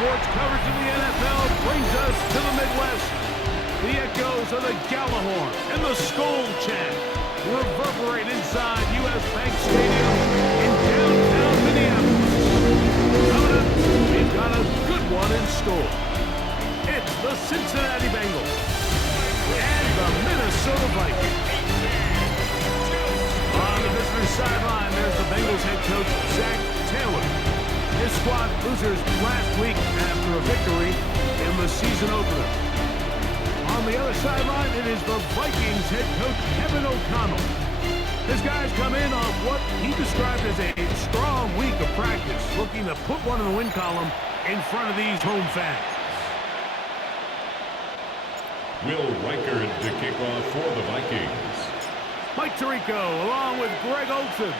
sports coverage of the NFL brings us to the Midwest. The echoes of the Gallahorn and the Skol chant reverberate inside U.S. Bank Stadium in downtown Minneapolis. Coming up, we've got a good one in store. It's the Cincinnati Bengals and the Minnesota Vikings. On the visitor sideline, there's the Bengals head coach, Zach Taylor. His squad losers last week after a victory in the season opener. On the other sideline, it is the Vikings head coach, Kevin O'Connell. His guys come in on what he described as a strong week of practice, looking to put one in the win column in front of these home fans. Will Reichard to kick off for the Vikings. Mike Tirico along with Greg Olsen.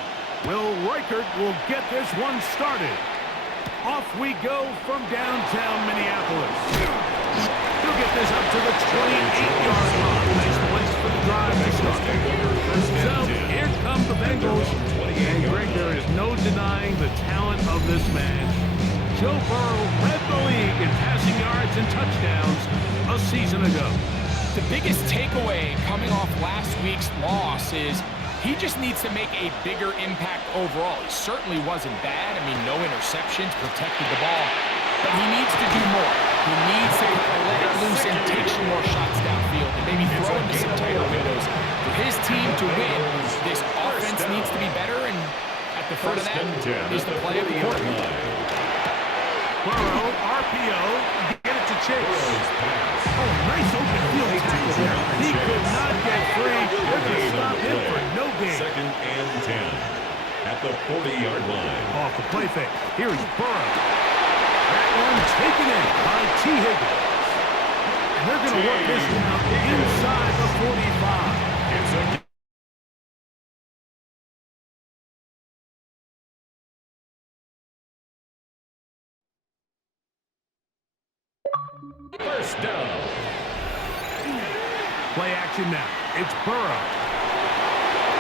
Will Reichard will get this one started. Off we go from downtown Minneapolis. He'll get this up to the 28-yard line. Nice place for the drive to start. So here come the Bengals. And Greg, there is no denying the talent of this man. Joe Burrow led the league in passing yards and touchdowns a season ago. The biggest takeaway coming off last week's loss is he just needs to make a bigger impact overall. He certainly wasn't bad. I mean, no interceptions, protected the ball. But he needs to do more. He needs to let it loose and take some more shots downfield and maybe throw into some tighter windows. For his team to win, this offense needs to be better, and at the foot of that is the play of the quarterback. Burrow, RPO, get it to Chase. Oh, nice open field tackle there. He could not get free. They're going to stop him for no gain. 2nd and 10 at the 40-yard line. Off the play fake. Here's Burrow. That one taken in by T. Higgins. And they're going to work this now inside the 45. It's a first down. Play action now. It's Burrow.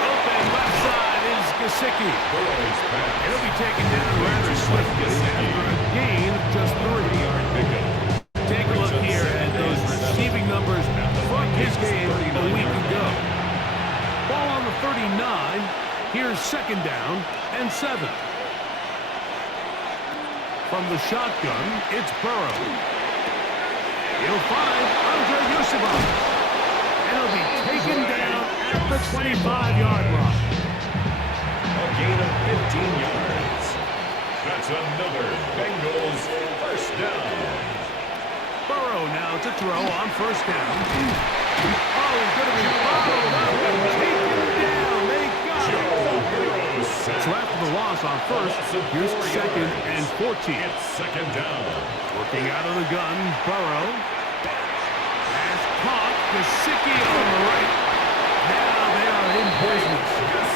Open left side is Gesicki. Burrow's pass. He'll be taken down rather swiftly after a gain of just 3. Take a look here at those receiving numbers from his game a week ago. Ball on the 39. Here's 2nd down and 7. From the shotgun, it's Burrow. He'll find Andre Yusufov. And he'll be taken down at the 25-yard line. A gain of 15 yards. That's another Bengals first down. Burrow now to throw on 1st down. Oh, he's going to be followed up and taken down. They got it. So after the loss on 1st, here's 2nd and 14. It's 2nd down. Working out of the gun, Burrow. Pass caught, Gesicki on the right. Now they are in business.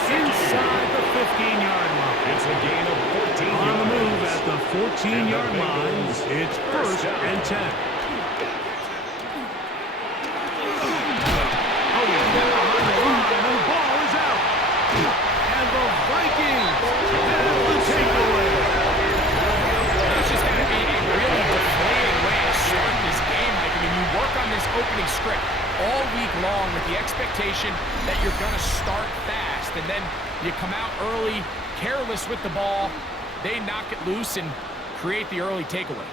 Inside the 15-yard line. It's a gain of 14 yards. On the move at the 14-yard line, it's 1st and 10. Oh, he's behind the line, and the ball is out. And the Vikings have the takeaway. It's just going to be a really deflating way to start this game. Like, I mean, you work on this opening script all week long with the expectation that you're going to start fast, and then you come out early, careless with the ball, they knock it loose and create the early takeaway.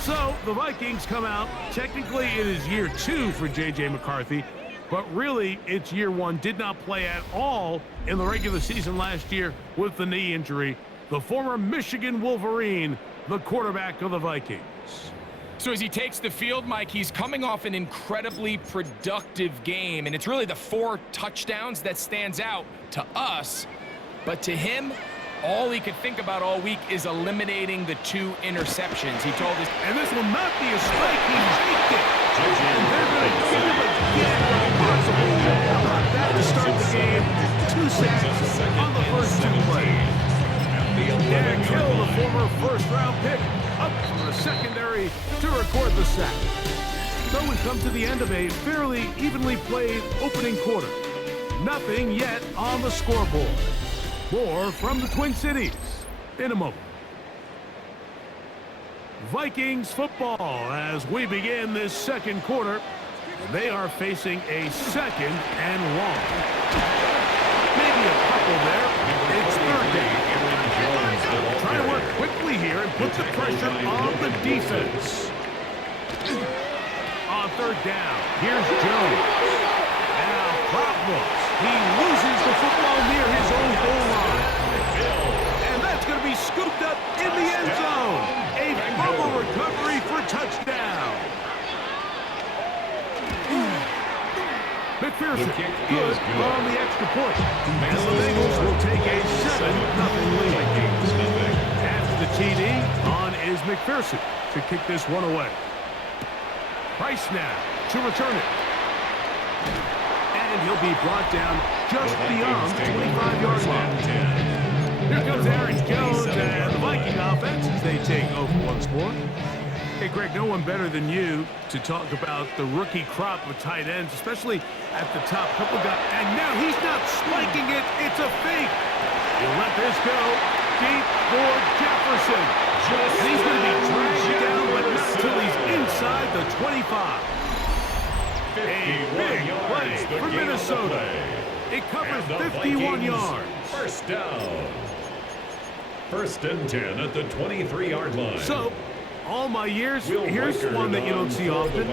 So the Vikings come out. Technically, it is year 2 for J.J. McCarthy, but really, it's year 1. Did not play at all in the regular season last year with the knee injury. The former Michigan Wolverine, the quarterback of the Vikings. So as he takes the field, Mike, he's coming off an incredibly productive game, and it's really the 4 touchdowns that stands out to us. But to him, all he could think about all week is eliminating the 2 interceptions. He told us, and this will not be a strike. He faked it. And they're going to get him again when possible. How about that to start the game? 2 sacks on the first 2 plays. Derek Hill, the former first-round pick, up from the secondary to record the sack. So we come to the end of a fairly evenly played opening quarter. Nothing yet on the scoreboard. More from the Twin Cities in a moment. Vikings football as we begin this second quarter. They are facing a second and long. Maybe a couple there. It's third down. Trying to work quickly here and put the pressure on the defense. On third down, here's Jones. Now problems. He loses the football near his own goal line. And that's going to be scooped up in the end zone. A fumble recovery for touchdown. McPherson, good on the extra point. And the Bengals will take a 7-0 lead. After the TD, on is McPherson to kick this one away. Price now to return it. And he'll be brought down just beyond the 25-yard line. Here comes Aaron Jones and the Viking offense as they take over once more. Hey, Greg, no one better than you to talk about the rookie crop of tight ends, especially at the top. Couple guys, and now he's not spiking it. It's a fake. He'll let this go deep for Jefferson. He's going to be dragged down, but not until he's inside the 25. A big play for Minnesota. It covers 51 yards. First down. First and 10 at the 23-yard line. So, all my years, here's one that you don't see often.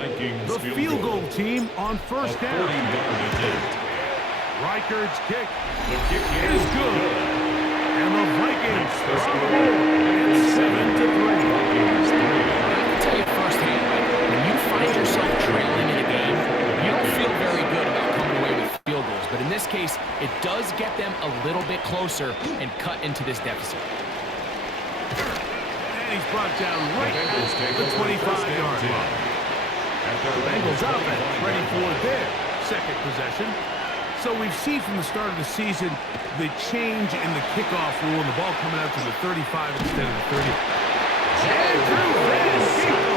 The field goal team on first down. Reichard's kick is good. And the Vikings are on the board. It's 7-3. I can tell you firsthand, when you find yourself trailing in a game, you don't feel very good about coming away with field goals. But in this case, it does get them a little bit closer and cut into this deficit. And he's brought down right at the 25-yard line. The Bengals offense ready for their second possession. So we've seen from the start of the season the change in the kickoff rule and the ball coming out to the 35 instead of the 30. Andrew Van Ginkel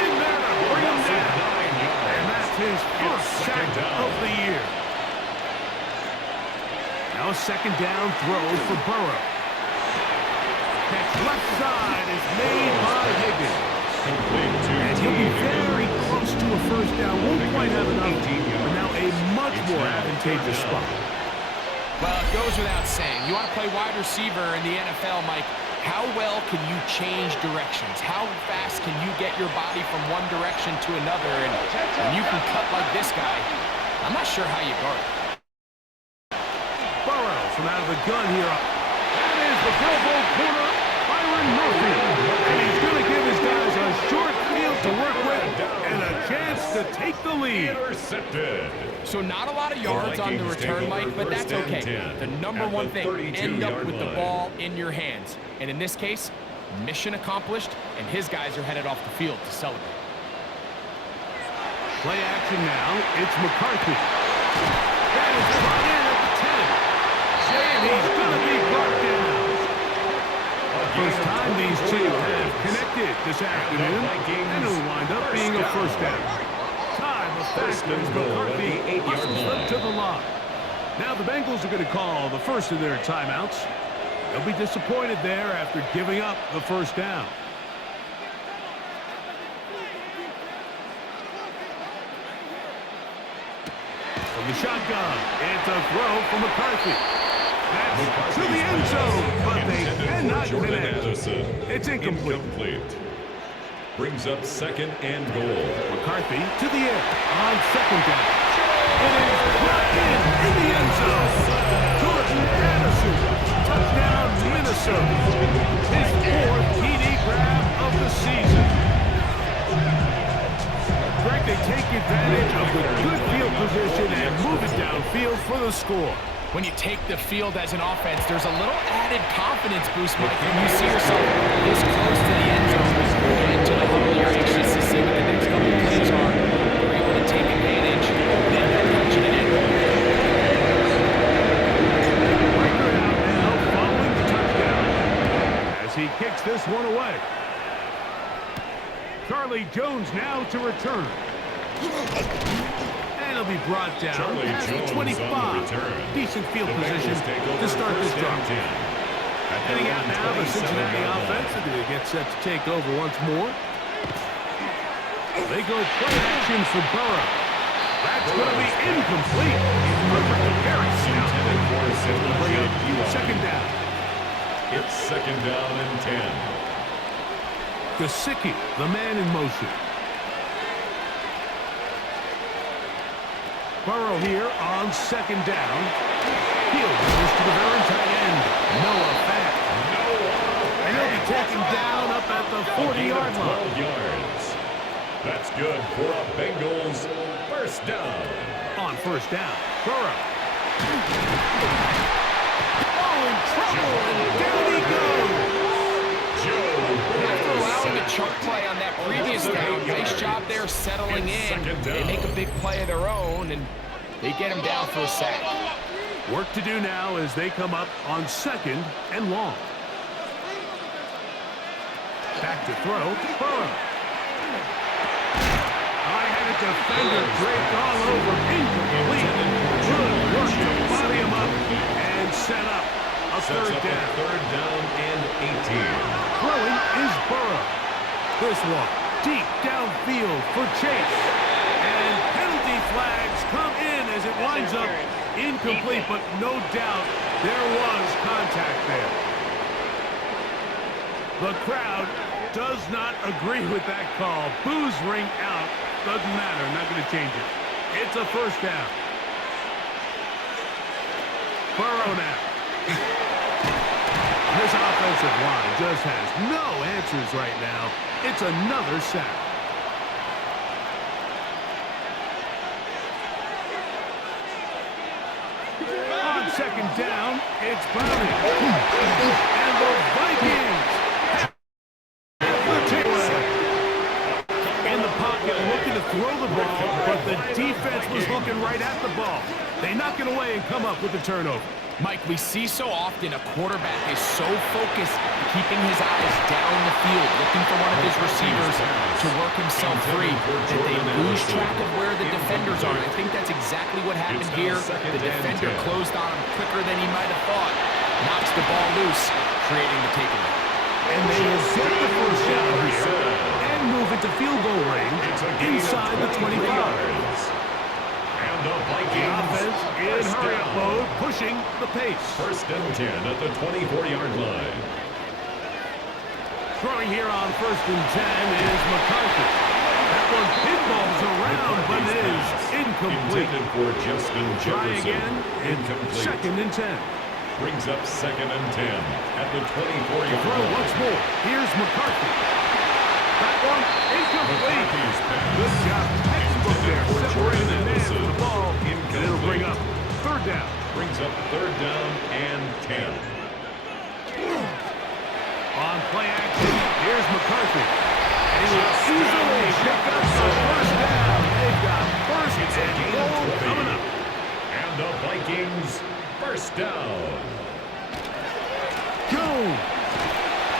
in there to bring him down. And that's his first sack of the year. Now a second down throw for Burrow. Catch left side is made by Higgins. And he'll be very close to a first down. Won't quite have enough, but now a much more advantageous spot. Well, it goes without saying. You want to play wide receiver in the NFL, Mike. How well can you change directions? How fast can you get your body from one direction to another? And when you can cut like this guy, I'm not sure how you guard it. Burrow from out of the gun here. That is the Pro Bowl corner, Byron Murphy. And he's going to give his guys a short field to work with and a chance to take the lead. Intercepted. So not a lot of yards on the return, Mike, but that's okay. The number one thing, end up with the ball in your hands. And in this case, mission accomplished, and his guys are headed off the field to celebrate. Play action now. It's McCarthy. That is brought in at the 10. And he's going to be brought down. First time these two have connected this afternoon, and it'll wind up being a first down. Time of Fastman's McCarthy hustles them to the line. Now the Bengals are going to call the first of their timeouts. They'll be disappointed there after giving up the first down. From the shotgun, it's a throw for McCarthy. That's to the end zone, but they cannot connect. It's incomplete. Brings up second and goal. McCarthy to the air on second down. It is brought in the end zone. Jordan Addison, touchdown Minnesota. His fourth TD grab of the season. Greg, they take advantage of the good field position and move it downfield for the score. When you take the field as an offense, there's a little added confidence boost, Mike, when you see yourself this close to the end zone. Get into the huddle, you're anxious to see what the next couple of plays are. You're able to take advantage, then you're catching it in. Reichard out now following the touchdown as he kicks this one away. Charlie Jones now to return. And he'll be brought down at the 25. Decent field position to start this drive. Heading out now, the Cincinnati offense are going to get set to take over once more. They go play action for Burrow. That's going to be incomplete. Perfect to carry. Bring up second down. It's second down and 10. Gesicki, the man in motion. Burrow here on second down. Field goes to the veteran tight end, Noah Fant. And he'll be taken down up at the 40-yard line. 12 yards. That's good for a Bengals first down. On first down, Burrow. Oh, in trouble, and down he goes. After allowing a chunk play on that previous down, nice job there settling in. They make a big play of their own, and they get him down for a sack. Work to do now as they come up on second and long. Back to throw, Burrow. High-headed defender draped all over, incomplete. Good work to body him up and set up a third down. Third down and 18. Throwing is Burrow. This one deep downfield for Chase. And penalty flags come in as it winds up incomplete, but no doubt there was contact there. The crowd does not agree with that call. Boos ring out. Doesn't matter. Not going to change it. It's a first down. Burrow now. This offensive line just has no answers right now. It's another sack. On second down, it's Browning. And the Vikings have the takeaway. In the pocket, looking to throw the ball, but the defense was looking right at the ball. They knock it away and come up with the turnover. Mike, we see so often a quarterback is so focused keeping his eyes down the field, looking for one of his receivers to work himself free, that they lose track of where the defenders are. And I think that's exactly what happened here. The defender closed on him quicker than he might have thought. Knocks the ball loose, creating the takeaway. And they will get the first down here and move it to field goal range inside the 25. And the The Vikings offense in hurry-up mode, pushing the pace. first and 10 at the 24-yard line. Throwing here on first and 10 is McCarthy. That one pinballs around, but it is incomplete. Intended for Justin Try Jefferson. again. It's Incomplete. second and 10. Brings up second and 10 at the 24-yard Throw line. once more. Here's McCarthy. That one incomplete. McCarthy's pass. Good job. Textbook there. Separating the man from the ball. And it'll bring up third down. Brings up third down and 10. On play action, here's McCarthy. And he will easily pick up the first down. They've got first and goal coming up. And the Vikings first down. Jones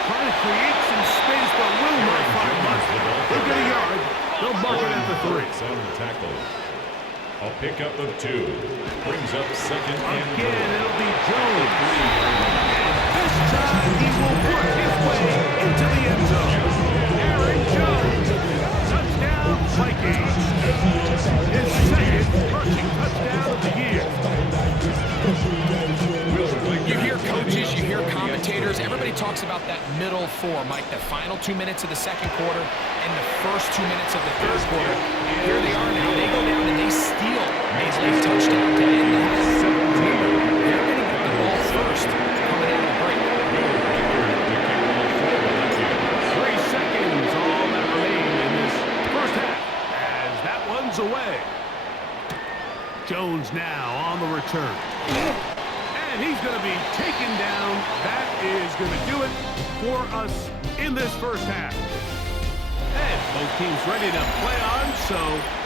trying to create some space, but will not find much. They'll get a yard. They'll mark it at the 3. On the tackle. A pickup of 2. Brings up second and Again, goal. it'll be Jones. This time he will work his way into the end zone. Aaron Jones. Touchdown, Vikings. His second rushing touchdown of the year. You hear coaches, you hear commentators, everybody talks about that middle 4, Mike, the final 2 minutes of the second quarter and the first 2 minutes of the third quarter. Here they are now. They go down and they steal a late touchdown to end the half. Remember, they're going to get the ball first coming out of the break. 3 seconds, all that remain in this first half, as that one's away. Jones now on the return. And he's going to be taken down. That is going to do it for us in this first half. And both teams ready to play on, so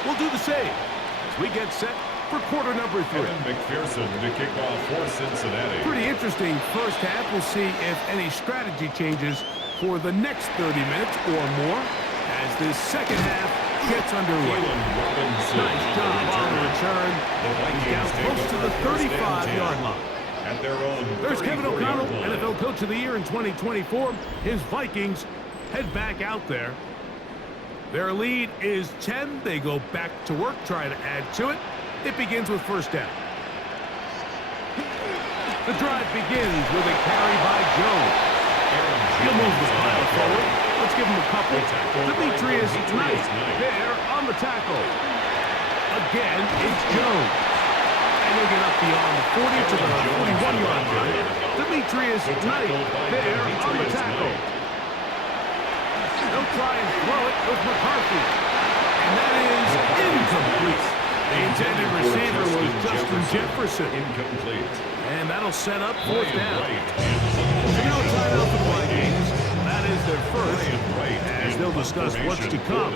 we'll do the same as we get set for quarter number 3. Evan McPherson to kick off for Cincinnati. Pretty interesting first half. We'll see if any strategy changes for the next 30 minutes or more as this second half gets underway. Robinson. Nice job on the return. The He's Vikings down take close to over the first and 35-yard 10. line. at their own There's Kevin 34-yard O'Connell, line. NFL Coach of the Year in 2024. His Vikings head back out there. Their lead is 10. They go back to work, try to add to it. It begins with first down. The drive begins with a carry by Jones. He'll move the pile forward. Let's give him a couple. Demetrius Knight there on the tackle. Again, it's Jones. And he'll get up beyond the 40 to the 41-yard line. Demetrius Knight there on the tackle. They'll try and throw it with McCarthy. And that is incomplete. The intended receiver was Justin Jefferson. Incomplete. And that'll set up fourth down. So now it's time out for the Vikings. That is their first, as they'll discuss what's to come.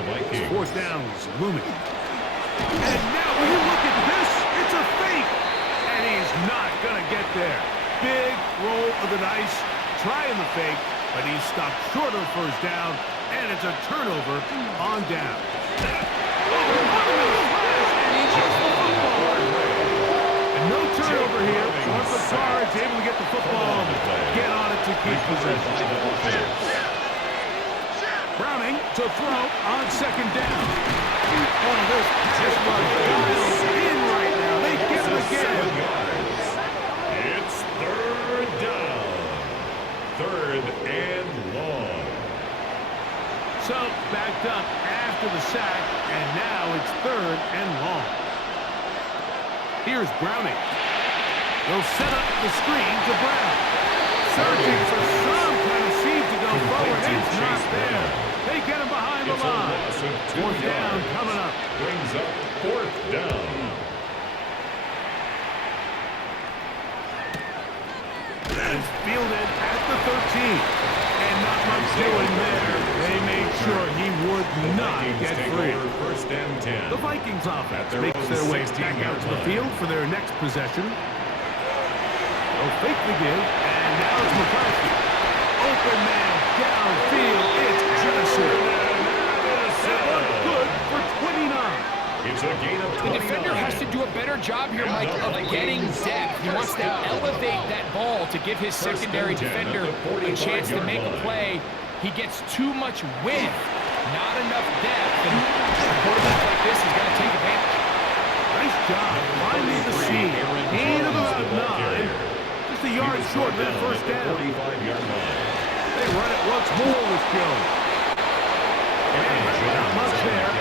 Fourth down is looming. And now when you look at this, it's a fake. And he's not going to get there. Big roll of the dice, trying the fake, but he's stopped short of first down, and it's a turnover on down. No turnover here. Once the Guards able to get the football, get on it to keep possession. Browning to throw on second down. Oh, this pass rush dials in right now. They get it again. It's third down. Third and long. So, backed up after the sack, and now it's third and long. Here's Browning. They'll set up the screen to Brown. Searching for some kind of seed to go forward. It's not there. They get him behind the line. Fourth down coming up. Brings up fourth down. That is fielded at the 13. And not much doing there. They made sure he would not get free. First and 10. The Vikings offense makes their way back out to the field for their next possession. They'll fake the give, and now it's McCarthy. Open man downfield. It's Addison. That looked good for 29. It's a gain of 29. The defender has to do a better job here, Mike, of getting depth. He wants to elevate that ball to give his secondary defender a chance to make a play. He gets too much width, not enough depth, and a quarterback like this is going to take advantage. Nice job finding the seam. Gain of about 9. Just a yard short of that first down. They run it once more with Jones. And not much there.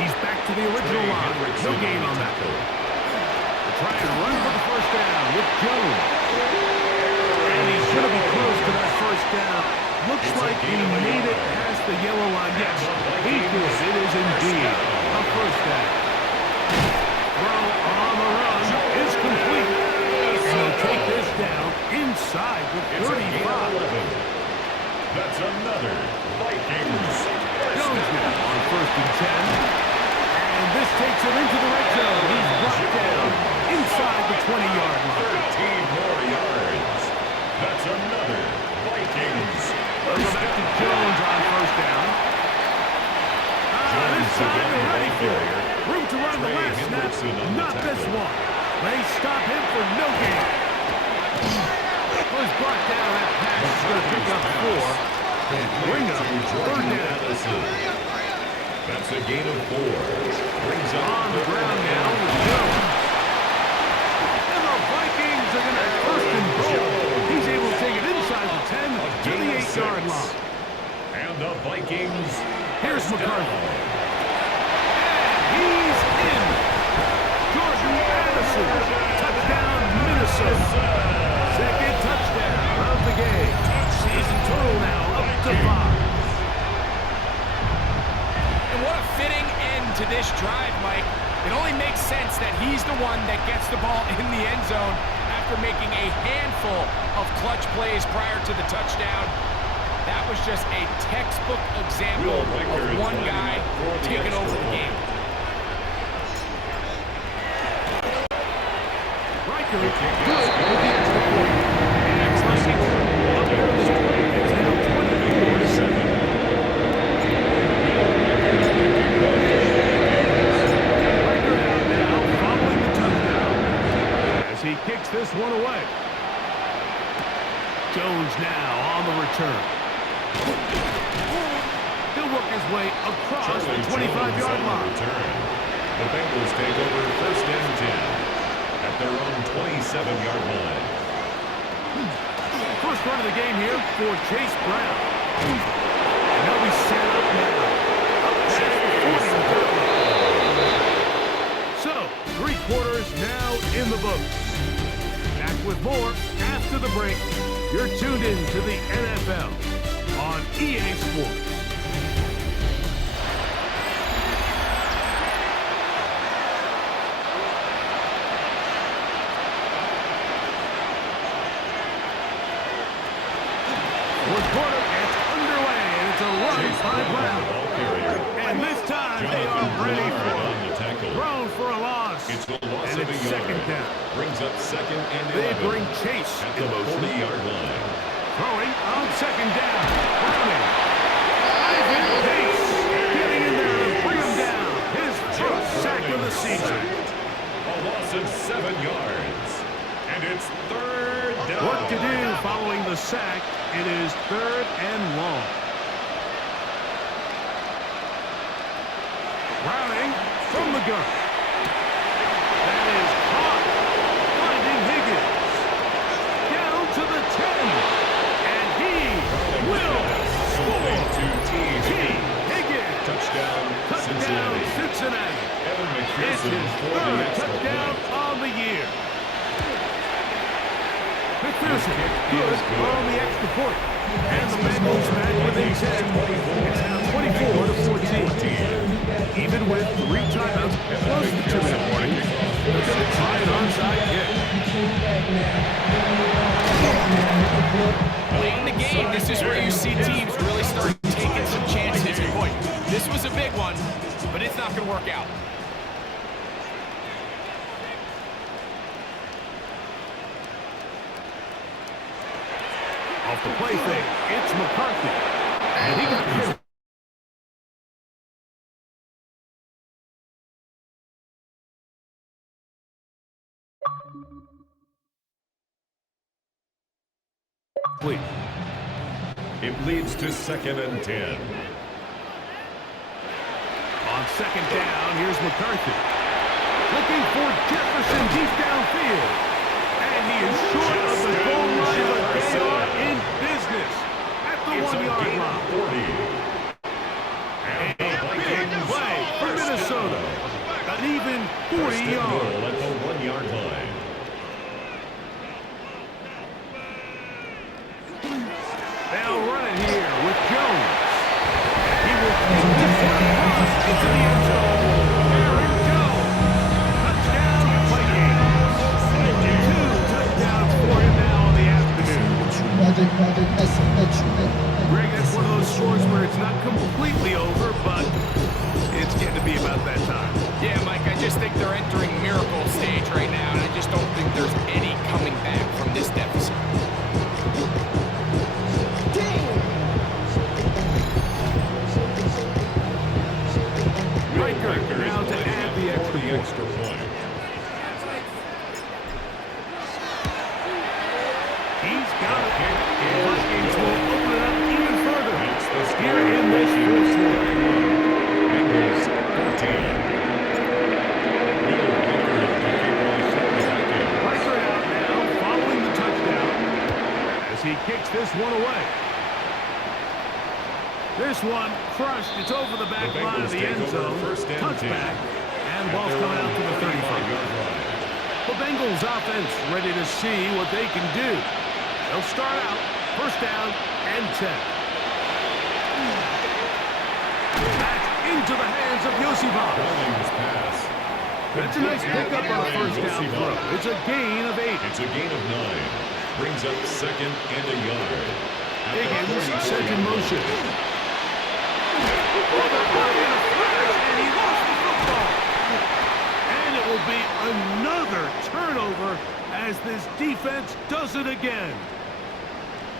He's back to the original line. No gain on that. They're trying to run for the first down with Jones. And he's going to be close to that first down. Looks like he made it past the yellow line. Yes, he did. It is indeed a first down. Throw on the run is complete. And they'll take this down inside the 35. That's another Vikings. Jones now on first and 10. And this takes him into the red zone. He's brought down inside the 20-yard line. 13 more yards. That's another Vikings. We'll go back to Jones on first down. This time they're ready for it. Room to run the last snap. Not this one. They stop him for no gain. Was brought down. That pass is going to pick up 4. And bring up third down. That's a gain of 4. Brings up On the ground now with Jones. And the Vikings are going to have first and goal. He's able to take it inside the 10 to the 8-yard line. And the Vikings. Here's McCarthy. And he's in. Jordan Addison. Touchdown, Minnesota. Second touchdown of the game. Season total now up to 5. What a fitting end to this drive, Mike. It only makes sense that he's the one that gets the ball in the end zone after making a handful of clutch plays prior to the touchdown. That was just a textbook example of one guy taking over the game. Riker, good with the extra point. And Vikings up here in this point. It's now 24-7. He kicks this one away. Jones now on the return. He'll work his way across the 25-yard line. The Bengals take over 1st and 10 at their own 27-yard line. First run of the game here for Chase Brown. And he'll be set up now. Up past the 40. So, 3 quarters now in the books. Back with more after the break. You're tuned in to the NFL on EA Sports. Fourth quarter gets underway, and it's a run by Brown. And this time they are ready for it. Thrown for a loss. It's a loss and of a it's yard. 2nd down. Brings up 2nd and 11. They bring Chase at in the motion. 40-yard line. Throwing on 2nd down. Browning. Ivan Pace getting in there to bring him down. His first sack of the season. A loss of 7 yards. And it's 3rd down. Work to do following the sack. It is 3rd and long. Browning from the gun. That is caught. Finding Higgins. Down to the 10. And he will score. T. Higgins. Touchdown, Cincinnati. Evan It's McPherson his for the 3rd extra touchdown point. on the year. McPherson good on the extra point. And the Bengals back within 10. It's now 24-14. Even with 3 timeouts plus the 2-minute warning, they're going to try an onside kick. Late in the game, this is where you see teams really start taking some chances. And boy, this was a big one, but it's not going to work out. Off the play fake, it's McCarthy. And he got hit. It leads to 2nd and 10. On 2nd down, here's McCarthy. Looking for Jefferson deep downfield. And he is short of the goal line, but they are in business at the 1-yard line. 40. And a big play for Minnesota. An even 40 yards. At the 1-yard line. They'll run it here with Jones. He will take this one across into the end zone. Aaron Jones. Touchdown, Vikings. 2 touchdowns for him now on the afternoon. Greg, that's one of those scores where it's not completely over, but it's getting to be about that time. Yeah, Mike, I just think they're entering miracle stage right now, and I just don't think there's any coming back from this deficit. Now to add the extra point. He's got it. The Vikings will open it up even further. Here in this 4th quarter. Bengals 14. Riker out now, following the touchdown as he kicks this one away. This one crushed. It's over the back line of the end zone. Touchback. And ball's coming out to the 35-yard line. The Bengals offense ready to see what they can do. They'll start out 1st down and 10. Back into the hands of Yosibov. That's a nice pickup on a 1st down throw. It's a gain of 8. It's a gain of 9. Brings up 2nd and a yard. Higgins set in motion. And he lost the football. And it will be another turnover as this defense does it again.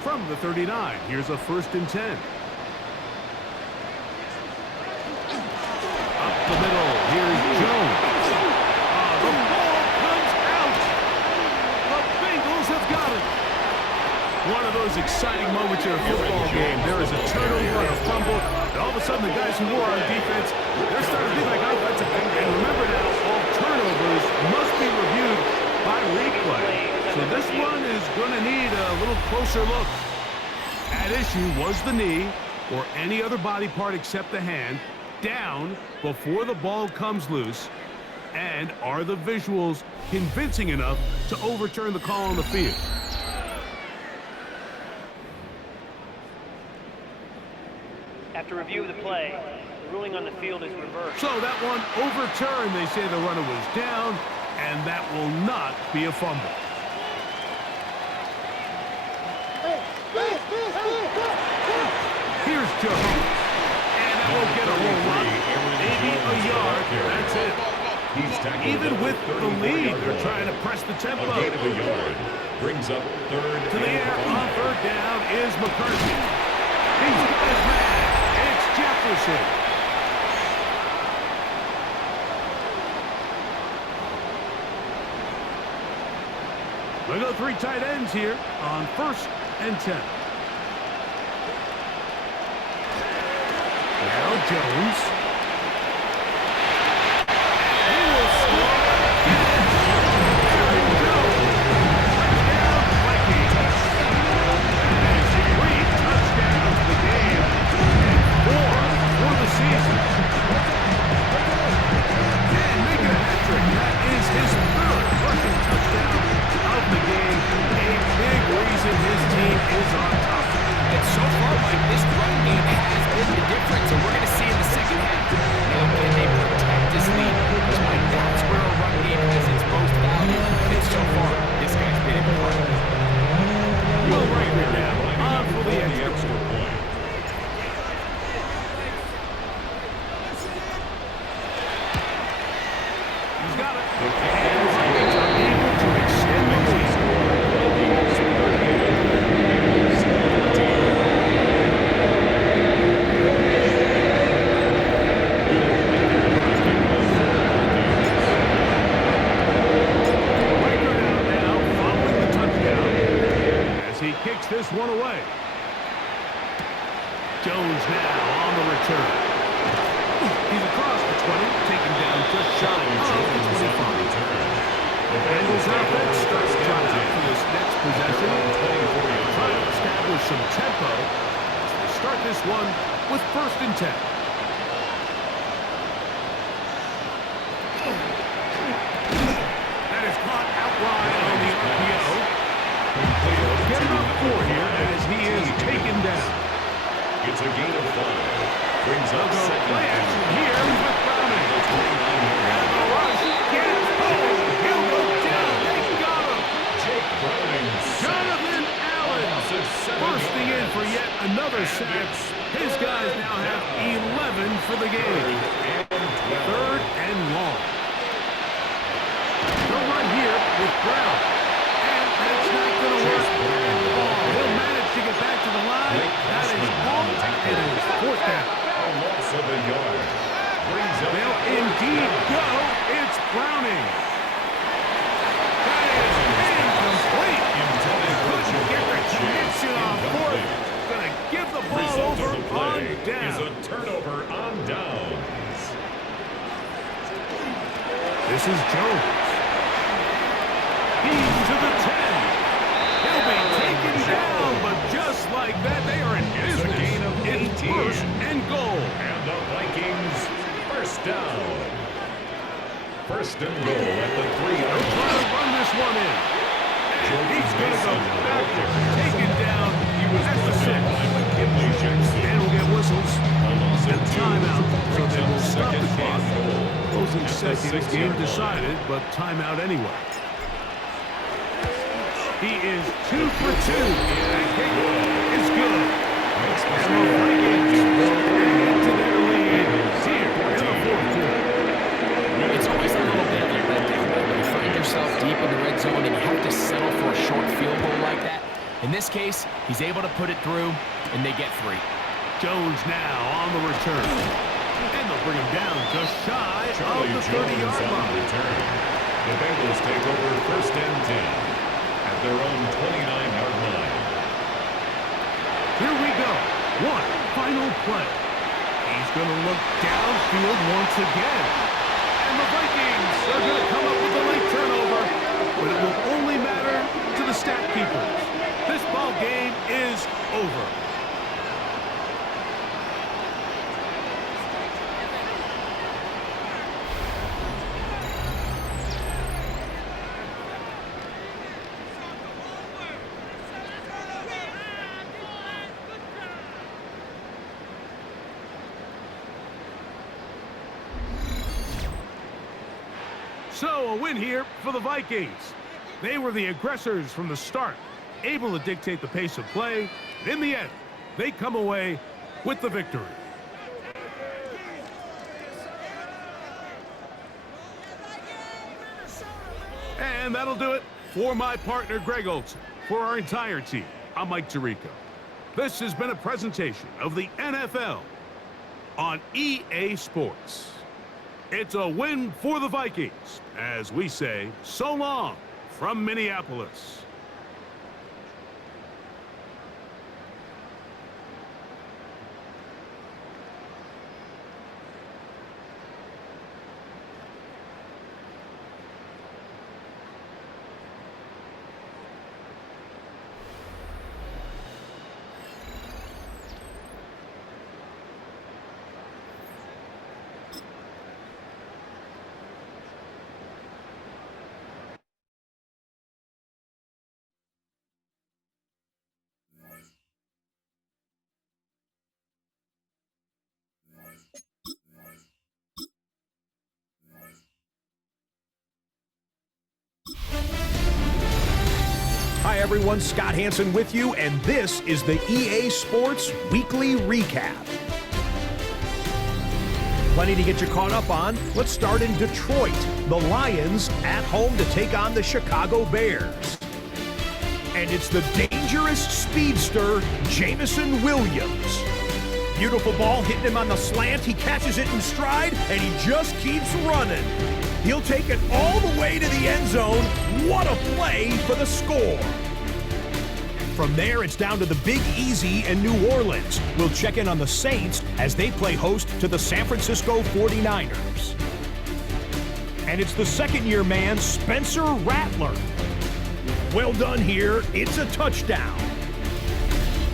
From the 39, here's a 1st and 10. Up the middle, here's Jones. The ball comes out. The Bengals have got it. One of those exciting moments in a football game. There is a turnover and a fumble, and all of a sudden the guys who were on defense, they're starting to be like offensive. And remember now, all turnovers must be reviewed by replay. So this one is going to need a little closer look. At issue was the knee, or any other body part except the hand, down before the ball comes loose. And are the visuals convincing enough to overturn the call on the field? After review of the play, the ruling on the field is reversed. So that one overturned. They say the runner was down, and that will not be a fumble. Here's Jones. And that will get a whole lot. Maybe a yard. That's it. Even with the lead, they're trying to press the tempo. A gain of a yard brings up third. To the air on third down is McCarthy. He's got his man. It's Jefferson. We go 3 tight ends here on 1st and 10. Now Jones. He will score. There we go. Touchdown, Vikings. That is 3 touchdowns in the game and 4 for the season. And making a hat trick. That is his 3rd rushing touchdown of the game. A big reason his team is on top. And so far, Mike, this run game has been the difference, and we're going to see in the second half. Now, can they protect this lead? Because, Mike, that's where a run game has its most value. And so far, this guy's been incredible. Will Riker now on for the extra point. He's got it. And the Vikings are able to extend the lead. Kicks this one away. Jones now on the return. He's across the 20, taken down just shy of the 25. The Bengals offense starts out for this next possession. Trying to establish some tempo as they start this one with 1st and 10. That is caught out wide on the RPO. Get him up 4 here as he is taken down. It's a gain of 5. Brings up second. Play action here with Browning. And the rush gets home. He'll go down. They got him. Jake Browning. Jonathan Allen bursting in for yet another sack. His guys now have 11 for the game. 3rd and long. They'll run here with Brown. That's not going to work. He'll manage to get back to the line. That is all. It is 4th down. A loss of a yard. Brings up. They'll indeed go. It's Browning. That is incomplete. They couldn't get the connection on 4th. Going to give the ball over on down. Is a turnover on downs. This is Jones. He's to the 10. He'll be taken down, but just like that, they are in business. It's a gain of 18. It's 1st and goal. And the Vikings, 1st down. 1st and goal at the 3. They're trying to run this one in. And he's going to go backward. Taken down. He was at the 6. And we'll get whistles and timeout. So they will stop the clock. Closing seconds, game decided, but timeout anyway. He is 2 for 2. That kick is good. And the Vikings will add to their lead here in the 4th quarter. It's always a little bit of a letdown when you find yourself deep in the red zone and you have to settle for a short field goal like that. In this case, he's able to put it through, and they get 3. Jones now on the return. And they'll bring him down just shy of the 30-yard line. The Bengals take over 1st and 10 at their own 29-yard line. play. He's going to look downfield once again. And the Vikings are going to come up with a late turnover, but it will only matter to the stat keepers. This ball game is over. So, a win here for the Vikings. They were the aggressors from the start, able to dictate the pace of play. In the end, they come away with the victory. And that'll do it for my partner, Greg Olson. For our entire team, I'm Mike Tirico. This has been a presentation of the NFL on EA Sports. It's a win for the Vikings, as we say so long from Minneapolis. Hi everyone, Scott Hansen with you, and this is the EA Sports Weekly Recap. Plenty to get you caught up on. Let's start in Detroit. The Lions at home to take on the Chicago Bears. And it's the dangerous speedster, Jameson Williams. Beautiful ball hitting him on the slant. He catches it in stride, and he just keeps running. He'll take it all the way to the end zone. What a play for the score. From there, it's down to the Big Easy in New Orleans. We'll check in on the Saints as they play host to the San Francisco 49ers. And it's the second-year man, Spencer Rattler. Well done here. It's a touchdown.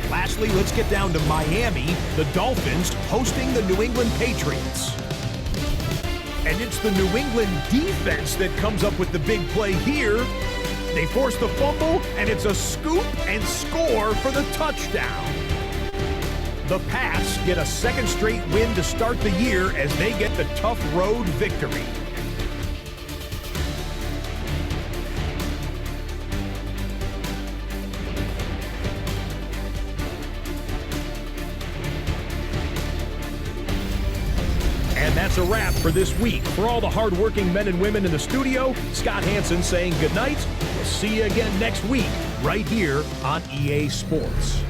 Lastly, let's get down to Miami. The Dolphins hosting the New England Patriots. And it's the New England defense that comes up with the big play here. They force the fumble, and it's a scoop and score for the touchdown. The Pats get a second straight win to start the year as they get the tough road victory. That's a wrap for this week. For all the hardworking men and women in the studio, Scott Hansen saying goodnight. We'll see you again next week right here on EA Sports.